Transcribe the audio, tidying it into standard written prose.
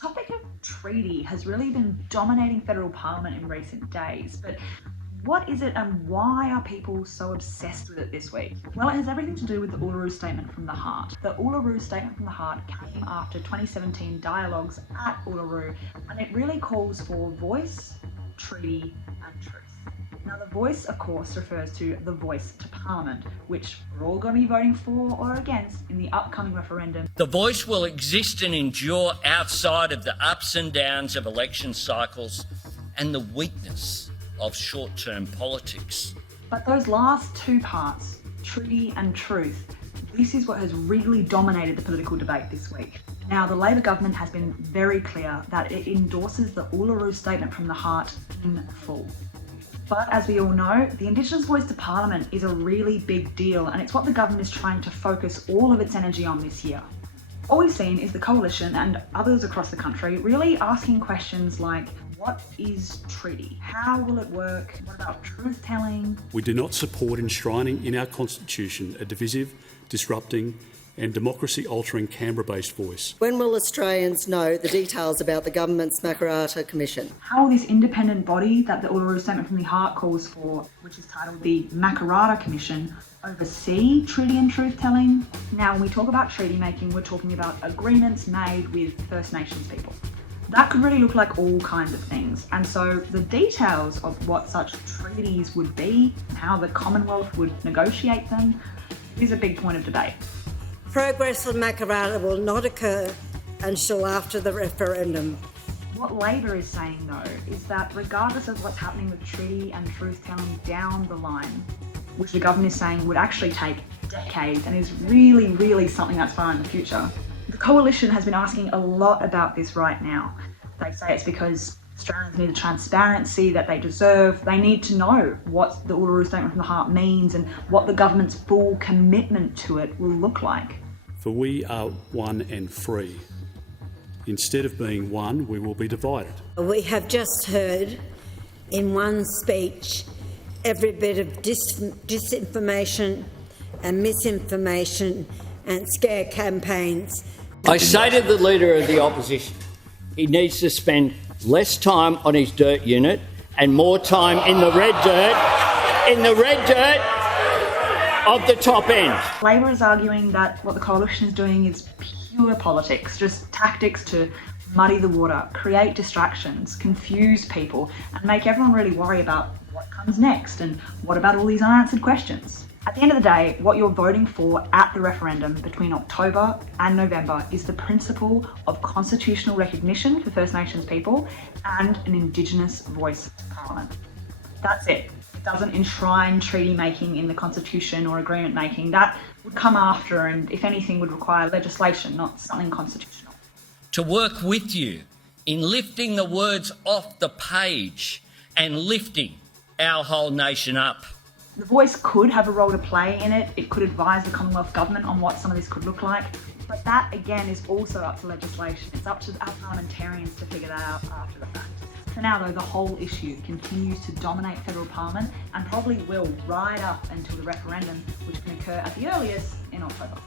topic of treaty has really been dominating federal parliament in recent days, but what is it and why are people so obsessed with it this week? Well, it has everything to do with the Uluru Statement from the Heart. The Uluru Statement from the Heart came after 2017 dialogues at Uluru, and it really calls for voice, treaty and truth. Now the voice, of course, refers to the voice to Parliament, which we're all going to be voting for or against in the upcoming referendum. The voice will exist and endure outside of the ups and downs of election cycles and the weakness of short-term politics. But those last two parts, treaty and truth, this is what has really dominated the political debate this week. Now, the Labor government has been very clear that it endorses the Uluru Statement from the Heart in full. But as we all know, the Indigenous voice to Parliament is a really big deal, and it's what the government is trying to focus all of its energy on this year. All we've seen is the Coalition and others across the country really asking questions like, what is treaty? How will it work? What about truth-telling? We do not support enshrining in our Constitution a divisive, disrupting and democracy-altering Canberra-based voice. When will Australians know the details about the government's Makarrata Commission? How will this independent body that the Uluru Statement from the Heart calls for, which is titled the Makarrata Commission, oversee treaty and truth-telling? Now, when we talk about treaty making, we're talking about agreements made with First Nations people. That could really look like all kinds of things, and so the details of what such treaties would be and how the Commonwealth would negotiate them is a big point of debate. Progress on Makarrata will not occur until after the referendum. What Labor is saying, though, is that regardless of what's happening with treaty and truth-telling down the line, which the government is saying would actually take decades and is really, really something that's far in the future, the Coalition has been asking a lot about this right now. They say it's because Australians need the transparency that they deserve. They need to know what the Uluru Statement from the Heart means and what the government's full commitment to it will look like. For we are one and free. Instead of being one, we will be divided. We have just heard in one speech every bit of disinformation and misinformation and scare campaigns. I say to the Leader of the Opposition, he needs to spend less time on his dirt unit and more time in the red dirt of the top end. Labor is arguing that what the Coalition is doing is pure politics, just tactics to muddy the water, create distractions, confuse people, and make everyone really worry about what comes next and what about all these unanswered questions. At the end of the day, what you're voting for at the referendum between October and November is the principle of constitutional recognition for First Nations people and an Indigenous voice to Parliament. That's it. It doesn't enshrine treaty making in the Constitution or agreement making. That would come after and, if anything, would require legislation, not something constitutional. To work with you in lifting the words off the page and lifting our whole nation up. The voice could have a role to play in it. It could advise the Commonwealth Government on what some of this could look like. But that, again, is also up to legislation. It's up to our parliamentarians to figure that out after the fact. For now, though, the whole issue continues to dominate federal parliament and probably will right up until the referendum, which can occur at the earliest in October.